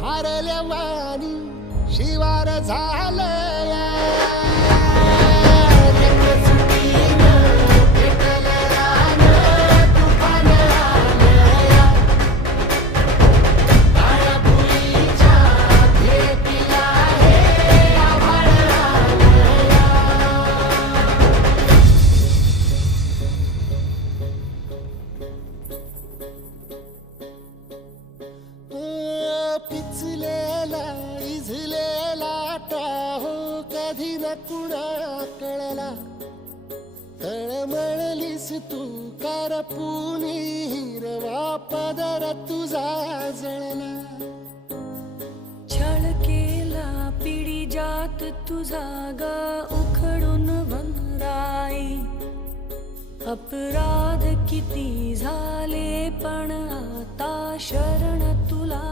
भारल्या वाणी शिवार झालया पिचलेला इझलेला Tahoe कधी न कुणा कळला तळमळलीस तू करपुनी हिरवा पदर तुझा जळला छळ केला पिढी जात तुझा ग उखडून वनराई अपराध किती झाले पण आता शरण तुला